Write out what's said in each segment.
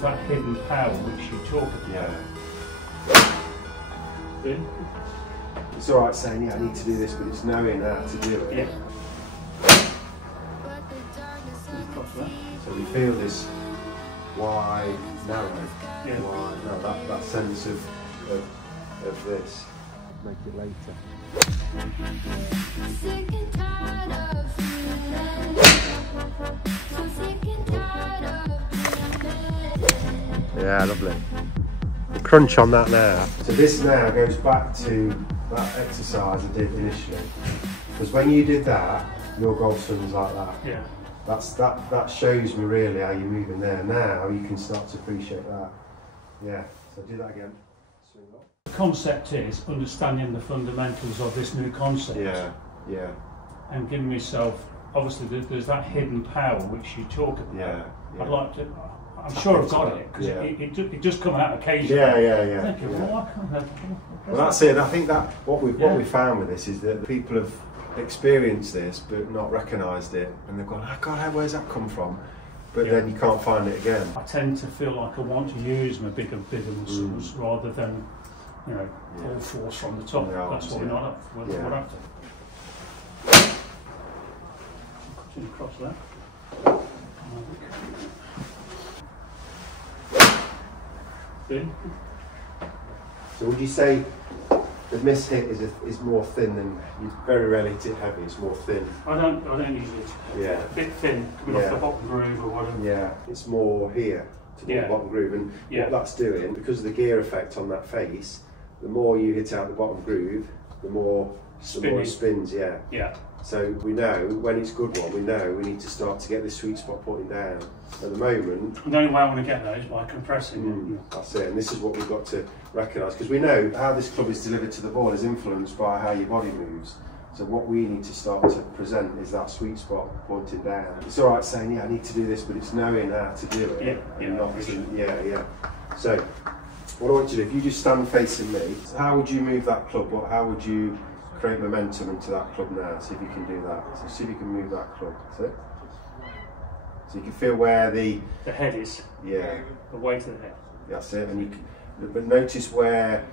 there's that hidden power which you talk about. Yeah. It's alright saying, yeah, I need to do this, but it's knowing how to do it. Yeah. So we feel this wide, narrow, yeah. wide, no, that sense of this. Make it later. Yeah, lovely. The crunch on that there. So this now goes back to that exercise I did initially. Because when you did that, your golf swing was like that. Yeah. That shows me really how you're moving there. Now you can start to appreciate that. Yeah. So do that again. Swing up. The concept is understanding the fundamentals of this new concept. Yeah. Yeah. And giving myself, obviously there's that hidden power which you talk about. Yeah. I'd like to. I'm sure I've got it because it just come out occasionally. Yeah. Thank you. Well, that's it. I think that what we found with this is that people have experienced this but not recognised it, and they've gone, oh God, where's that come from? But then you can't find it again. I tend to feel like I want to use my bigger muscles rather than, you know, all force from the top. That's what we're not up. We're after. Cutting across there. So would you say the miss hit is more thin than, you very rarely hit it heavy, it's more thin? I don't usually a bit thin coming off the bottom groove or whatever. Yeah, it's more here to the bottom groove, and what that's doing, because of the gear effect on that face, the more you hit out the bottom groove, the more it spins, yeah. So we know when it's a good one, we know we need to start to get this sweet spot putting down. At the moment, the only way I want to get that is by compressing it. That's it, and this is what we've got to recognise, because we know how this club is delivered to the ball is influenced by how your body moves. So what we need to start to present is that sweet spot pointing down. It's all right saying, yeah, I need to do this, but it's knowing how to do it. So what I want you to do, if you just stand facing me, how would you move that club? How would you create momentum into that club now? See if you can do that. So see if you can move that club. That's it. So you can feel where the head is. Yeah. The weight of the head. That's it. And you can, but notice where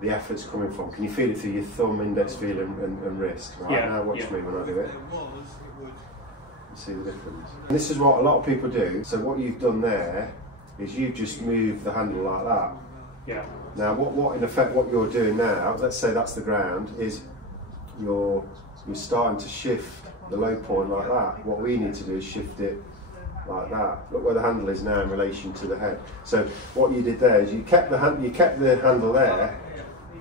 the effort's coming from. Can you feel it through your thumb, index finger, and wrist? Right, now watch me when I do it. You see the difference. And this is what a lot of people do. So what you've done there is you've just moved the handle like that. Yeah. Now, what in effect what you're doing now, let's say that's the ground, is you're starting to shift the low point like that. What we need to do is shift it like that. Look where the handle is now in relation to the head. So what you did there is you kept the handle there,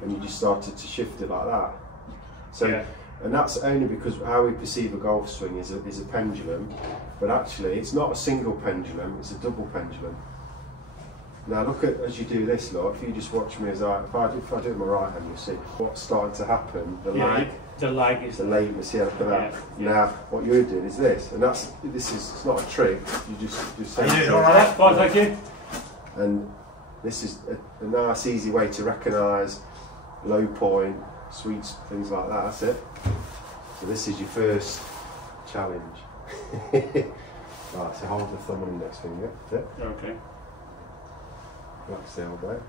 and you just started to shift it like that. So, and that's only because how we perceive a golf swing is a pendulum, but actually it's not a single pendulum; it's a double pendulum. Now look at, as you do this, look, if you just watch me as if I do it with my right hand, you'll see what's starting to happen. The lag. The lag is the lateness, look at that. Now what you're doing is this, and it's not a trick, you just say it. Alright, fine, thank you. And this is a nice easy way to recognise low point, sweets, things like that, that's it. So this is your first challenge. Right, so hold the thumb and index finger, that's it. Okay. Relax the elbow.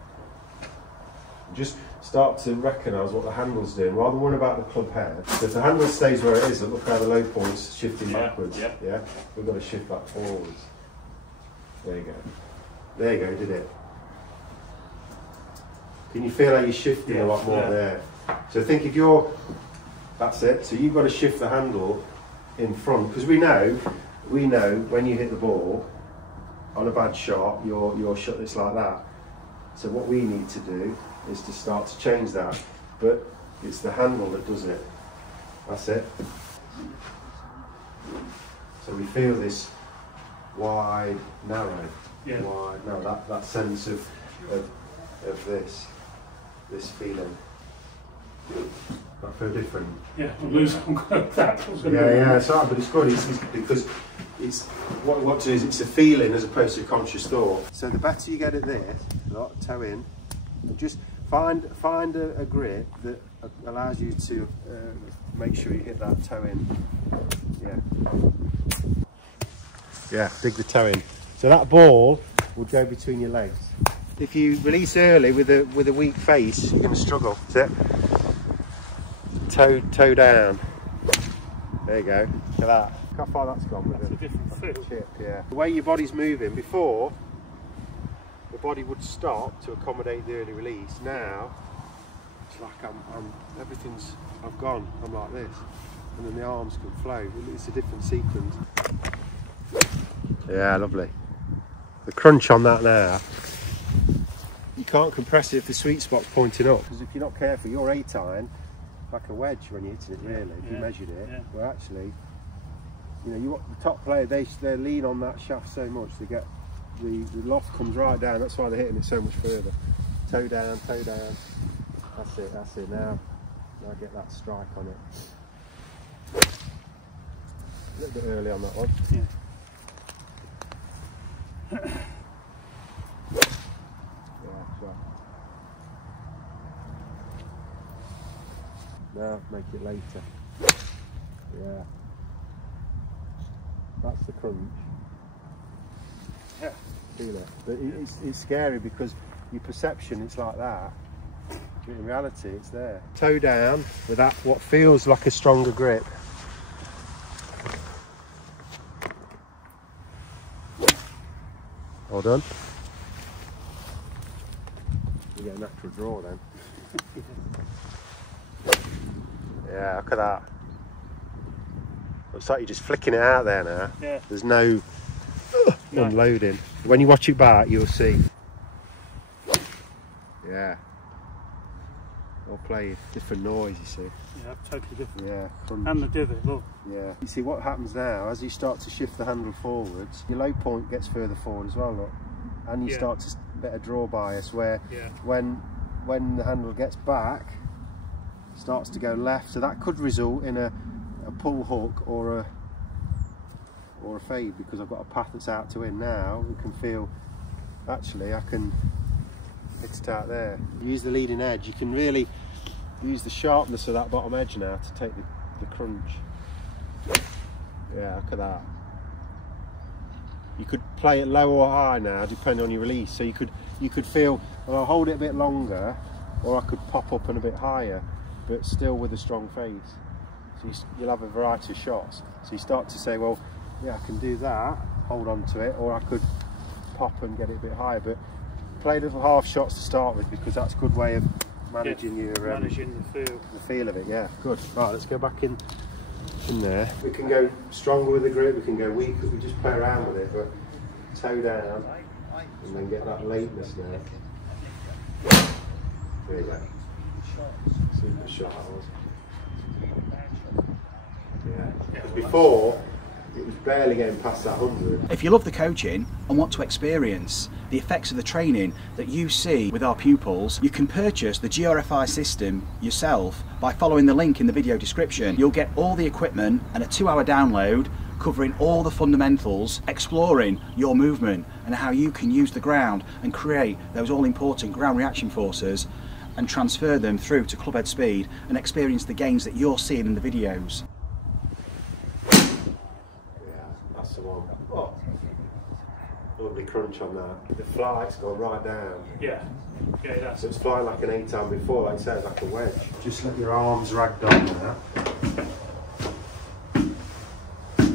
Just start to recognise what the handle's doing, rather than worry about the club head. So if the handle stays where it is, look how the low point's shifting backwards. Yeah? We've got to shift that forwards. There you go. There you go, did it. Can you feel how you're shifting a lot more there? So think if you're, that's it, so you've got to shift the handle in front, because we know when you hit the ball, on a bad shot, your shot is like that. So what we need to do is to start to change that, but it's the handle that does it. That's it. So we feel this wide, narrow, wide, no, that sense of this feeling. I feel different. Yeah, I'm losing that. It's alright, but it's good. It's because it's what to do is it's a feeling as opposed to a conscious thought. So the better you get at this, toe in, just find a grip that allows you to make sure you hit that toe in. Yeah, dig the toe in. So that ball would go between your legs. If you release early with a weak face, you're going to struggle. That's it. Toe down. There you go. Look at that. Look how far that's gone with it. That's a different feel. Chip, yeah. The way your body's moving, before the body would stop to accommodate the early release. Now it's like I've gone. I'm like this, and then the arms can flow. It's a different sequence. Yeah, lovely. The crunch on that now. You can't compress it if the sweet spot's pointing up, because if you're not careful, your 8-iron like a wedge when you're hitting it, really. If you measured it, well, actually, you know, the top player, they lean on that shaft so much, they get the loft comes right down. That's why they're hitting it so much further. Toe down, toe down. That's it. That's it. Now get that strike on it. A little bit early on that one. Yeah. Now make it later. Yeah. That's the crunch. Yeah. Feel it. But it's scary because your perception, it's like that. But in reality, it's there. Toe down with that, what feels like a stronger grip. Well done. You get a natural draw then. Yeah, look at that. Looks like you're just flicking it out there now. Yeah. There's no unloading. When you watch it back, you'll see. Yeah. All play different noise, you see. Yeah, totally different. Yeah. And the divot, look. Yeah. You see what happens now, as you start to shift the handle forwards, your low point gets further forward as well, look. And you start to get a draw bias where when the handle gets back, starts to go left, so that could result in a pull hook or a fade, because I've got a path that's out to in now. We can feel, actually I can hit it out there. Use the leading edge, you can really use the sharpness of that bottom edge now to take the crunch. Yeah, look at that. You could play it low or high now depending on your release, so you could feel, well, I'll hold it a bit longer, or I could pop up and a bit higher, but still with a strong face. So you'll have a variety of shots. So you start to say, well, yeah, I can do that, hold on to it, or I could pop and get it a bit higher. But play little half shots to start with, because that's a good way of managing managing the feel of it. Yeah, good. Right, let's go back in there. We can go stronger with the grip, we can go weaker, we just play around with it, but toe down and then get that lateness now. There you go. Super shot that was. Yeah, because before it was barely getting past that 100. If you love the coaching and want to experience the effects of the training that you see with our pupils, you can purchase the GRFI system yourself by following the link in the video description. You'll get all the equipment and a 2-hour download covering all the fundamentals, exploring your movement and how you can use the ground and create those all-important ground reaction forces and transfer them through to clubhead speed and experience the gains that you're seeing in the videos. That's the one. Oh, lovely crunch on that. The flight's gone right down. Yeah, that's So it's flying like an 8-iron before, like I said, like a wedge. Just let your arms rag down now.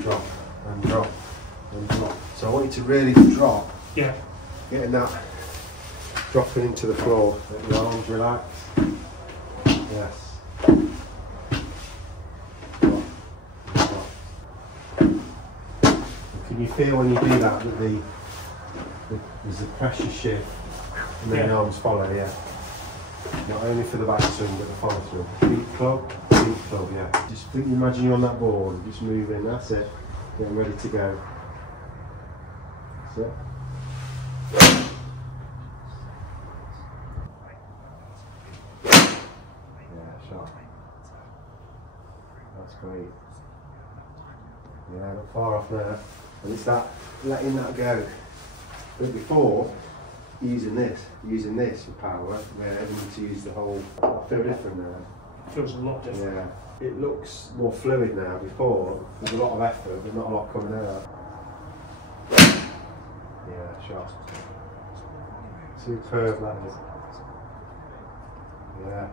Drop and drop and drop. So I want you to really drop. Yeah. Getting that dropping into the floor. Let your arms relax. Yes. Can you feel when you do that there's a pressure shift and then the arms follow, yeah. Not only for the back swing but the follow through. Feet club, yeah. Just imagine you're on that board, just moving, that's it. Getting ready to go. That's it. Yeah, sharp. That's great. Yeah, not far off there. And it's that, letting that go. But before, using this for power, where I need to use the whole, I feel different now. It feels a lot different. Yeah. It looks more fluid now. Before, there's a lot of effort, but not a lot coming out. Yeah, sharp. Superb, that is. Yeah.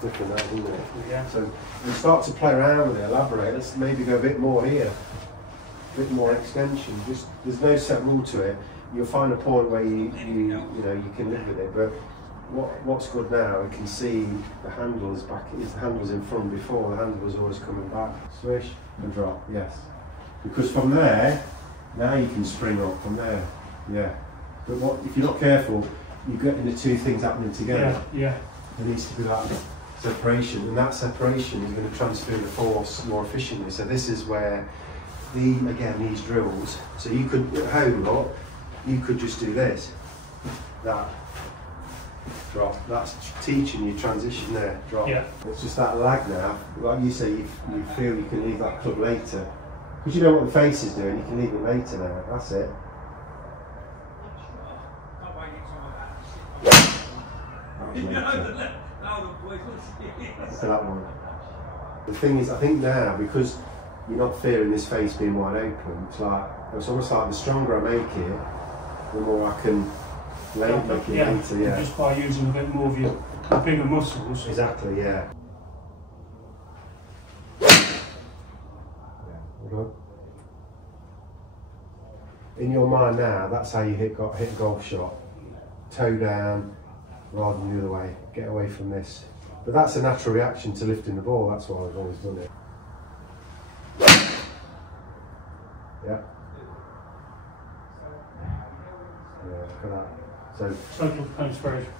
Different that, isn't it? Yeah. So we start to play around with it, elaborate. Let's maybe go a bit more here. A bit more extension. Just there's no set rule to it. You'll find a point where you know you can live with it. But what's good now, we can see the handles back. The handles in front before. The handle was always coming back. Swish and drop. Yes. Because from there, now you can spring up from there. Yeah. But what if you're not careful, you get into two things happening together. Yeah. There needs to be that separation, and that separation is going to transfer the force more efficiently. So this is where these drills. So you could at home, look, you could just do this, that, drop. That's teaching you transition there, drop. Yeah. It's just that lag now. Like you say, you feel you can leave that club later. Because you know what the face is doing, you can leave it later now. That's it. Look at that one. The thing is, I think now, because you're not fearing this face being wide open, it's almost like the stronger I make it, the more I can make it later. Yeah. Just by using a bit more of your bigger muscles. Exactly. Yeah. In your mind now, that's how you hit a golf shot. Toe down, rather than the other way. Get away from this. But that's a natural reaction to lifting the ball. That's why I've always done it. Yeah. Yeah, look at that. So total penetration.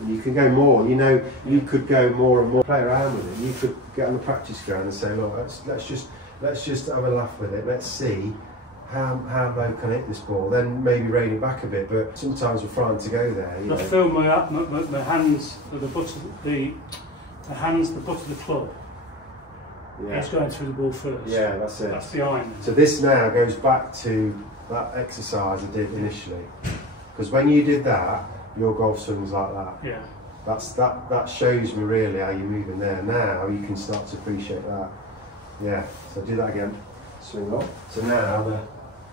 And you can go more. You know, you could go more and more. Play around with it. You could get on the practice ground and say, look, let's just have a laugh with it. Let's see how low can I hit this ball. Then maybe rein it back a bit. But sometimes we're frightened to go there. I feel my hands, the butt of the club. Yeah. It's going through the ball first. Yeah, that's it. That's the iron. So this now goes back to that exercise I did initially. Because when you did that, your golf swing was like that. Yeah. That shows me really how you're moving there. Now you can start to appreciate that. Yeah. So do that again. Swing up. So now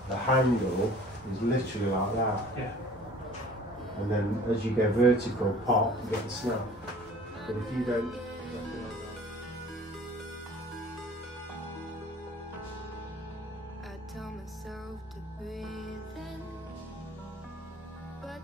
the handle is literally like that. Yeah. And then as you go vertical, pop, you get the snap. But if you don't. I tell myself to breathe in, but